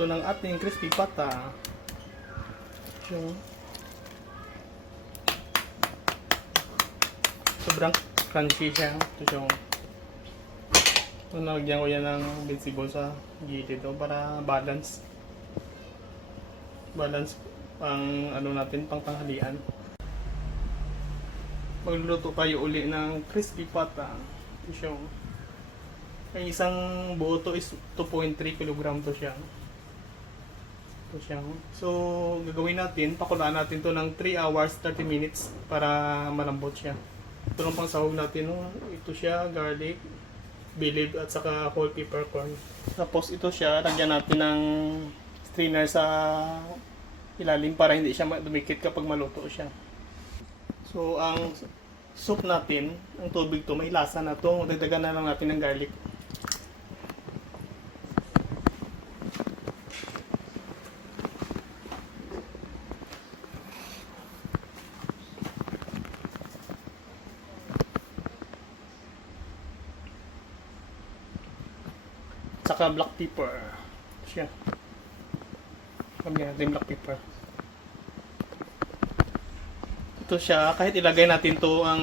Luluto ng ating crispy pata. So, sobrang crunchy siya. Ito siya. Nalagyan ko yan ng vegetable sa gilid para balance. Balance pang ano natin, pang tanghalian. Magluluto tayo uli ng crispy pata. Ito siya. Ang isang buo to is 2.3 kg to siya. Ito siya. So, gagawin natin, pakulaan natin to ng 3 hours 30 minutes para malambot siya. Ito lang pang sahog natin. Ito siya, garlic, bay leaf at saka whole peppercorn. Tapos ito siya, lagyan natin ng strainer sa ilalim para hindi siya dumikit kapag maluto siya. So, ang soup natin, ang tubig to, may lasa na to. Dagdagan na lang natin ng garlic. Saka black pepper. Siya. Lagyan natin black pepper. Ito siya, kahit ilagay natin to ang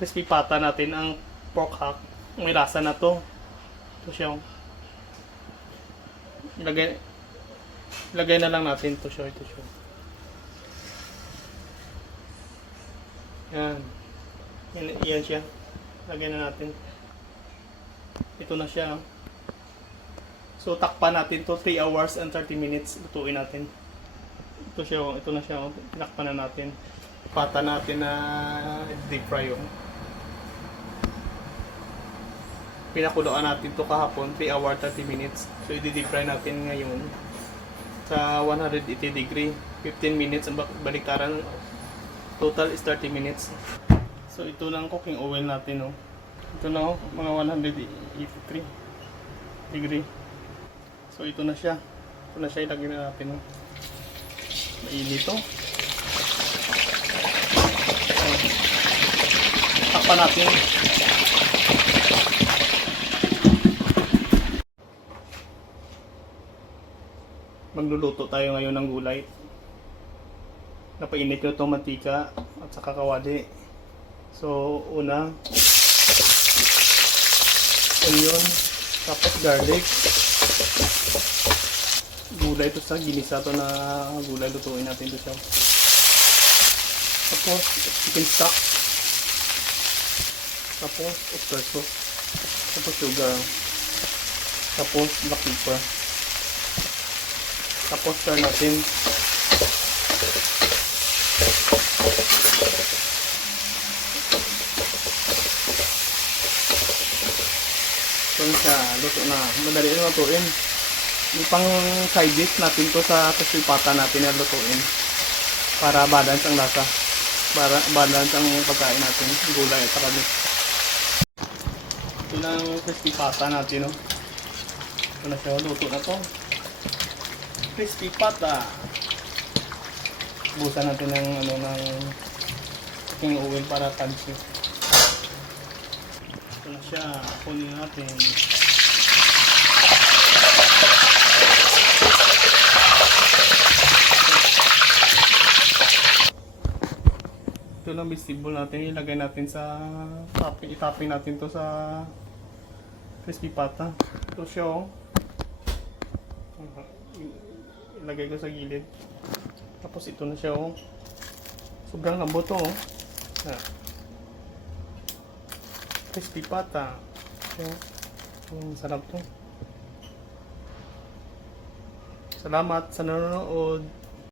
crispy pata natin, ang pork hack, may lasa na to. Ito siya. Ilagay na lang natin to siya. Ito siya. Yan siya. Lagay na natin. Ito na siya. So takpan natin to 3 hours and 30 minutes. Lutuin natin. Ito siya, ito na siya. Tinakpan na natin. Pata natin na deep fry. Pinakuloan natin to kahapon 3 hours 30 minutes. So i-deep fry natin ngayon sa 180 degree 15 minutes ang baliktaran. Total is 30 minutes. So ito lang cooking oil natin. Ito na mga 183 degree. So ito na siya. Ito na siya, ilagay na natin. Mainit to. Takpan natin. Magluluto tayo ngayon ng gulay. Napainit ko itong mantika at saka kawali. So una, onion, tapos garlic. Gulay ito sa ginisa to na gulay, lutuin natin ito siya. Tapos chicken stock. Tapos oyster sauce. Tapos sugar. Tapos black pepper. Tapos stir natin. Ito na siya, luto na. Madali na lutuin. Yung pang side dish natin to sa crispy pata natin na lutuin. Para balance ang lasa. Para balance ang pagkain natin. Gulay at saka meat. Ito na ang crispy pata natin. Ito na siya, luto na to. Crispy pata. Busan natin ng cooking oil para crunchy. Ito na siya, kunin natin. Ito lang vegetable natin, ilagay natin sa itapping natin to sa crispy pata. Ito siya. Ilagay ko sa gilid. Tapos ito na siya. Sobrang lambot to. Crispy pata. Sarap to. Salamat sa nanonood.